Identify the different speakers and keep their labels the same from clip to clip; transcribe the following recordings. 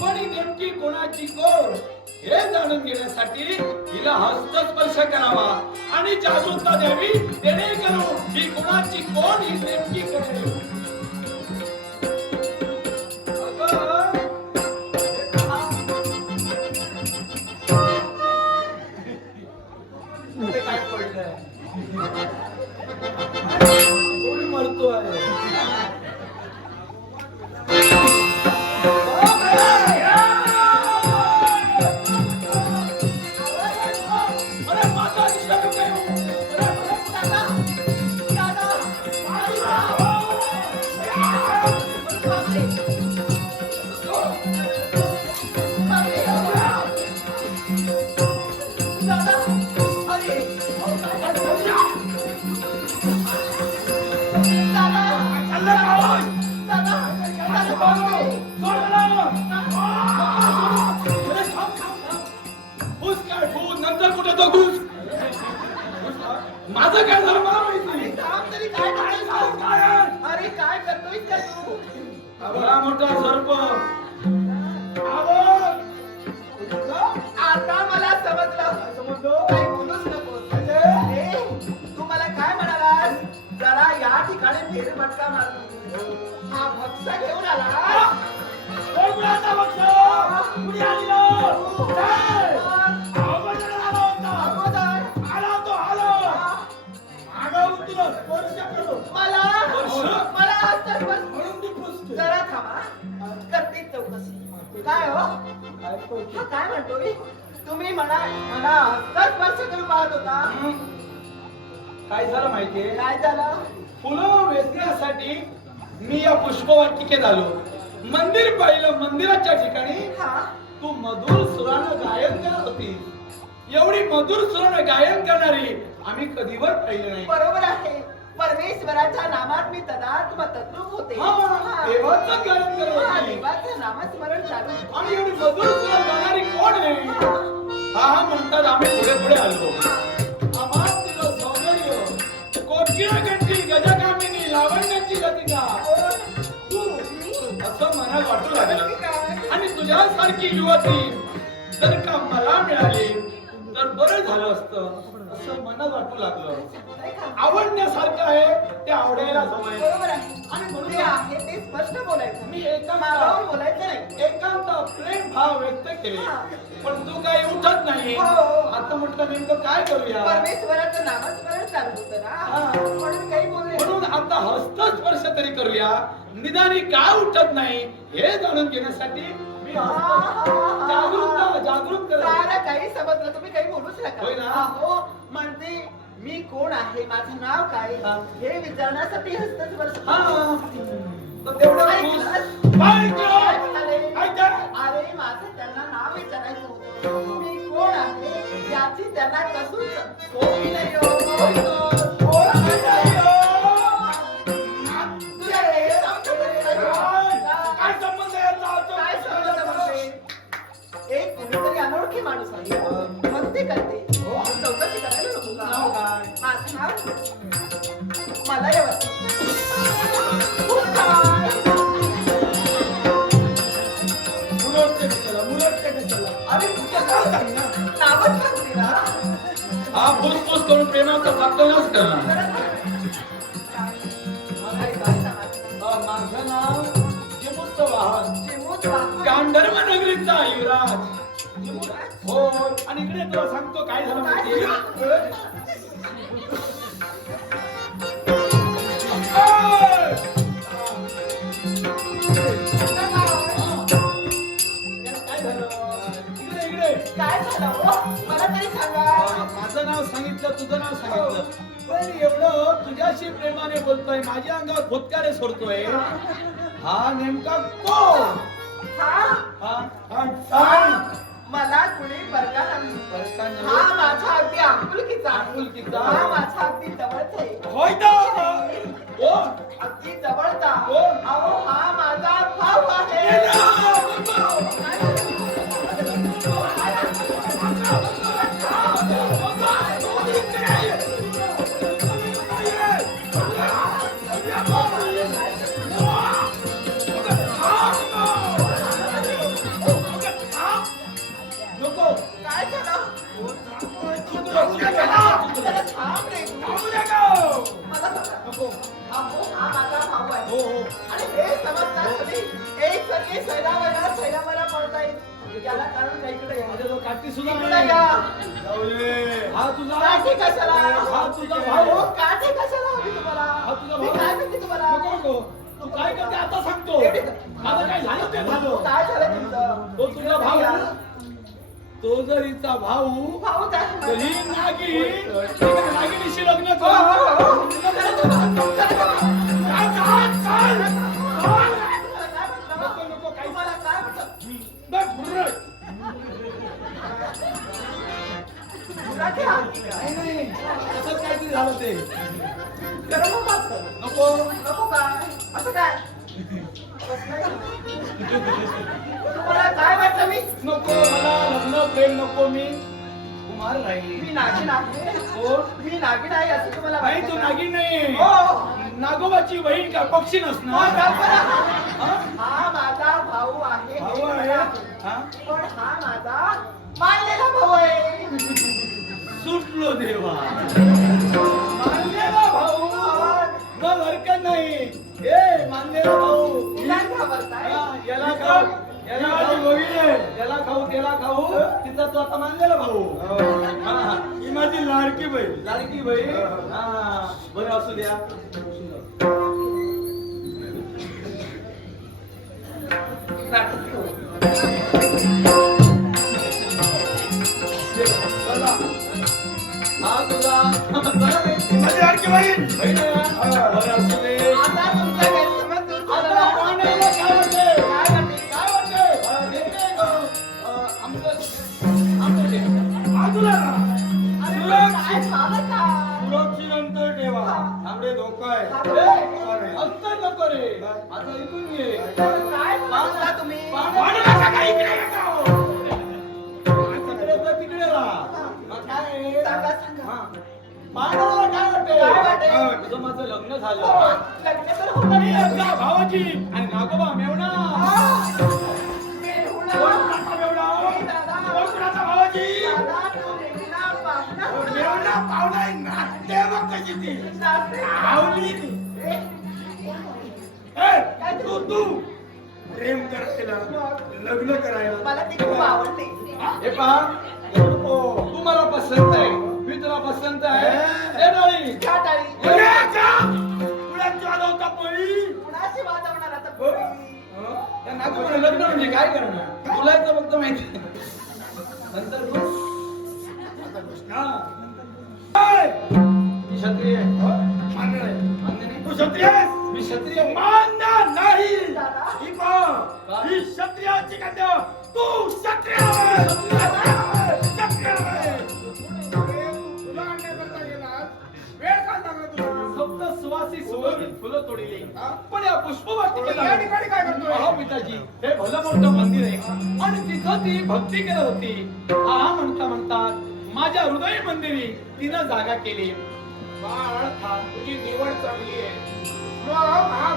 Speaker 1: पण ही नेमकी कोणाची कोण? हे जाणून घेण्यासाठी हिला हस्तस्पर्श करावा. आणि जागरूकता द्यावी जेणेकरून ही कोणाची कोण ही नेमकी कोण काय पडलंय? कोण मरतोय? नंतर कुठे तो घुस माझं काय झालं मला माहीत नाही. काय?
Speaker 2: अरे काय करतोय का तू?
Speaker 1: बरा मोठा सर्प!
Speaker 2: आता मला समजलं.
Speaker 1: समजलं?
Speaker 2: काही बोलूच नको. तू मला काय म्हणालास? जरा या ठिकाणी मारतो हा भक्सा घेऊन आला.
Speaker 1: कोण बघ? कुणी? काय?
Speaker 2: काय हो?
Speaker 1: काय तो?
Speaker 2: हा काय म्हणतोय तुम्ही मला स्पर्श करून पाहत होता?
Speaker 1: काय झालं माहितीये?
Speaker 2: काय झालं?
Speaker 1: फुलं वेचण्यासाठी मी या पुष्पवाटिकेत आलो. मंदिर पाहिलं मंदिराच्या ठिकाणी
Speaker 2: हा.
Speaker 1: तू मधुर सुरानं गायन करत होती एवढी मधुर सुरानं गायन करणारी आम्ही कधीवर पाहिलं नाही.
Speaker 2: बरोबर आहे. परमेश्वराच्या नामात मी तदात्म तद्रूप होते.
Speaker 1: हा,
Speaker 2: हा.
Speaker 1: देवाचं गायन करत
Speaker 2: हा,
Speaker 1: होती.
Speaker 2: देवाचं नामस्मरण चालू होतं.
Speaker 1: आणि एवढी मधुर सुरात गाणारी कोण आहे? हा. हा म्हणतात आम्ही पुढे पुढे आलो आम्हात दिलं सौंदर्य कोकिळा कंठी गजकामिनी लावण्याची गतिका तू असं मनात वाटू लागलं. आणि तुझ्यासारखी युवती जर का मला मिळाली बरं झालं असतं. असं मनात वाटू लागलं.
Speaker 2: का?
Speaker 1: आवडण्यासारखं आहे ते आवडायला हवंय
Speaker 2: बरोबर आहे.
Speaker 1: आणि म्हणून
Speaker 2: ते आहे ते स्पष्ट बोलायचं.
Speaker 1: मी एकांत
Speaker 2: मागावून बोलायचं नाही.
Speaker 1: एकांत प्रेम भाव व्यक्त केले.
Speaker 2: हा.
Speaker 1: पण तू काही उठत नाही.
Speaker 2: हो.
Speaker 1: आता म्हटलं नेमकं काय करूया?
Speaker 2: परमेश्वराचं नामस्मरण चालू होतं ना.
Speaker 1: हा.
Speaker 2: म्हणून काही बोलले
Speaker 1: म्हणून आता हस्तस्पर्श तरी करूया. निदानी काय उठत नाही हे जाणून घेण्यासाठी
Speaker 2: हा, हा, हा,
Speaker 1: जागरूक जागरूक कर
Speaker 2: काही समजलं. तुम्ही काही बोलूच नका? हो म्हणजे मी कोण आहे? माझं नाव काय?
Speaker 1: हा.
Speaker 2: हे विचारण्यासाठी
Speaker 1: हा? काय ते?
Speaker 2: अरे माझं त्यांना नाव विचारायचं होतं. मी कोण आहे? याची त्यांना कसून सोपी नाही माणूस आहे भक्ती करते हो, चौकशी करायला नको का?
Speaker 1: नाव काय?
Speaker 2: माझं नाव मला येवत
Speaker 1: मुलटते कशाला? मुलटते कशाला? अरे तुझं नाव सांग ना.
Speaker 2: नावच सांगते ना
Speaker 1: हा फुसफुस करून प्रेमाचा सातवण्यास करणार
Speaker 2: काय सांगायचं?
Speaker 1: अ, माझं नाव
Speaker 2: चिमूट वाहन.
Speaker 1: इकडे तुला सांगतो काय झालं
Speaker 2: काय
Speaker 1: माहितीये?
Speaker 2: सांगतो?
Speaker 1: ओय! काय झालं? इकडे इकडे
Speaker 2: काय झालं हो? मला तरी सांगा
Speaker 1: माझं नाव सांगितलं तुझं नाव सांगितलं पण एवढं तुझ्याशी प्रेमाने बोलतोय माझ्या अंगावर फुतकारे सोडतोय हा नेमका कोण
Speaker 2: हा
Speaker 1: हा हा
Speaker 2: मला कुणी बरका नाही. हा माझा अगदी आपुलकीचा
Speaker 1: आपुलकीचा.
Speaker 2: हा माझा अगदी जवळचा आहे
Speaker 1: होय तर. कोण?
Speaker 2: अगदी जवळचा? अहो हा याला काढून जा इकडे? या.
Speaker 1: माझ्याजवळ काठी सुद्धा
Speaker 2: इकडे
Speaker 1: नाही
Speaker 2: या.
Speaker 1: हा तुझा
Speaker 2: काठी कशाला?
Speaker 1: हा तुझा
Speaker 2: भाऊ.
Speaker 1: भाऊ
Speaker 2: काठी कशाला हवी तुम्हाला?
Speaker 1: हा तुझा
Speaker 2: मी
Speaker 1: भाऊ
Speaker 2: काय म्हणते तुम्हाला
Speaker 1: नको. नको तू काय करते? आता सांगतो. माझं काय झालं ते झालं
Speaker 2: काय झालं. तुमचं?
Speaker 1: तो तुझा भाऊ. तो जर हिचा भाऊ
Speaker 2: भाऊ काय
Speaker 1: तर ही नागिन काय नागिनीशी लग्न
Speaker 2: हो, हो, हो. करा.
Speaker 1: प्रेम नको मी कुमार राहील
Speaker 2: मी नागिन आहे
Speaker 1: कोण
Speaker 2: मी नागिन आहे असं तुम्हाला
Speaker 1: नाही
Speaker 2: वाटतं
Speaker 1: तू
Speaker 2: का?
Speaker 1: नागिन नाही
Speaker 2: हो.
Speaker 1: नागोबाची बहीण का पक्षी नसणार. हा?
Speaker 2: हा माझा भाऊ आहे
Speaker 1: भाऊ
Speaker 2: हे
Speaker 1: आहे. हा?
Speaker 2: पण हा माझा मानलेला भाऊ आहे
Speaker 1: सुटलो देवा मानलेला भाऊ मग हरकत नाही ए मानलेला भाऊ
Speaker 2: काय घाबरताय?
Speaker 1: हा, याला खाऊ याला खाऊ याला खाऊ त्याला खाऊ. तिचा तो आता मानलेला भाऊ. हा, माझी लाडकी बहीण. लाडकी बहीण? हा बरं असू द्या. हा तुझा. माझी लाडकी बहीण. बहीण आहे ना? बरं असू अंतर ठेवा थांबे धोका आहे अंतर नको रे
Speaker 2: काय बोलता तुम्ही?
Speaker 1: तिकडे काय वाटते माझं लग्न झालं.
Speaker 2: लग्न तर
Speaker 1: भावाची.
Speaker 2: पाहुणा
Speaker 1: नाचते बघ कशी ती. आवली ती.
Speaker 2: ए,
Speaker 1: ए, तू तू. प्रेम करायला लग्न करायला.
Speaker 2: मला ती खूप आवडते
Speaker 1: हे? पहा तू मला पसंत आहे. मी तुला पसंत आहे. ए. डोळी.
Speaker 2: का टाळी?
Speaker 1: पुण्यात वाजवता पळी.
Speaker 2: कुणाशी वाजवणार आता
Speaker 1: हो. लग्न म्हणजे काय करणार? तुला फक्त माहिती. नंतर बस. हा. क्षत्रिय. हो? मान्य नाही. तू क्षत्रिय? मी क्षत्रिय. मान्य नाही. ही ही क्षत्रियाची कन्या. तू क्षत्रिय फुलं तोडली. पण या पुष्पवाटिकेला
Speaker 3: या ठिकाणी काय
Speaker 1: पिताजी हे भलं मोठं मंदिर आहे. आणि तिथं ती भक्ती करत होती. हा म्हणता म्हणतात माझ्या हृदय मंदिरी तिनं जागा केली.
Speaker 3: बाळ तुझी निवड चांगली आहे. हा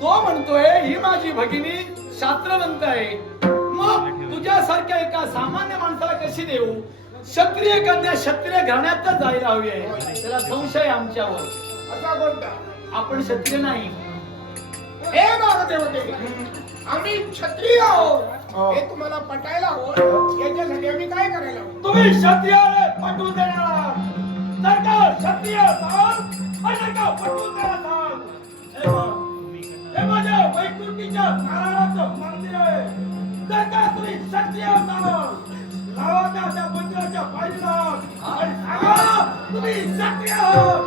Speaker 1: तो म्हणतोय ही माझी भगिनी शास्त्रवंत आहे. मग तुझ्यासारख्या एका सामान्य माणसाला कशी देऊ? क्षत्रिय कन्या क्षत्रिय घराण्यातच जायला हवी आहे. त्याला संशय आमच्यावर.
Speaker 3: असा कोणता?
Speaker 1: आपण क्षत्रिय नाही.
Speaker 3: हे बाबा देवते आम्ही क्षत्रिय आहोत. हे. तुम्हाला पटायला हवं. याच्यासाठी आम्ही काय करायला हवं?
Speaker 1: तुम्ही क्षत्रिय पटवून देणार जर का क्षत्रिय असाल आणि जर का पटवून देणार असाल हे हे माझ्या वैकुंठीच्या नारायणाचं मंदिर आहे. जर का तुम्ही क्षत्रिय असाल लावा त्या मंदिराच्या आणि सांगा तुम्ही क्षत्रिय आहात.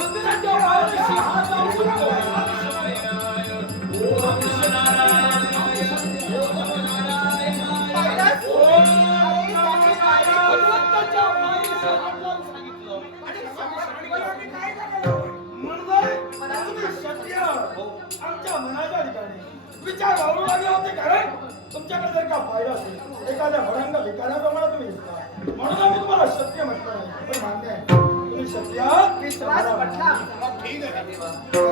Speaker 1: विचार घालू लागले होते कारण तुमच्याकडे जर का पाहिलं असेल एखाद्या भडंग भिकाऱ्याप्रमाणे तुम्ही दिसता. म्हणून आम्ही तुम्हाला क्षत्रिय म्हटलं नाही पण मान्य आहे. तुम्ही आहात?
Speaker 2: विश्वास
Speaker 3: ठीक आहे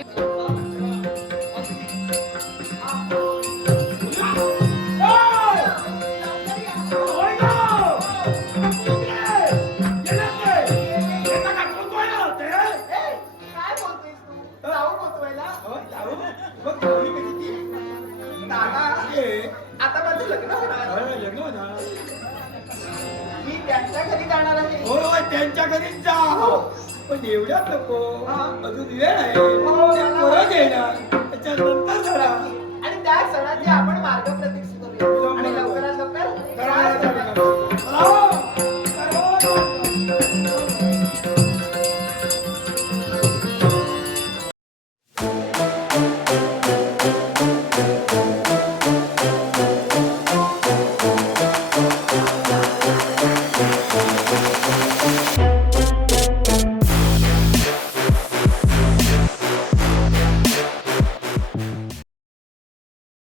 Speaker 3: त्यांच्या घरी जाणार आहे.
Speaker 1: हो
Speaker 4: त्यांच्या घरी जा. पण एवढ्याच नको. अजून वेळ आहे.
Speaker 2: हो,
Speaker 4: परत येणार. त्याच्यानंतर
Speaker 2: आणि त्या सणाची आपण मार्ग प्रतीक्षा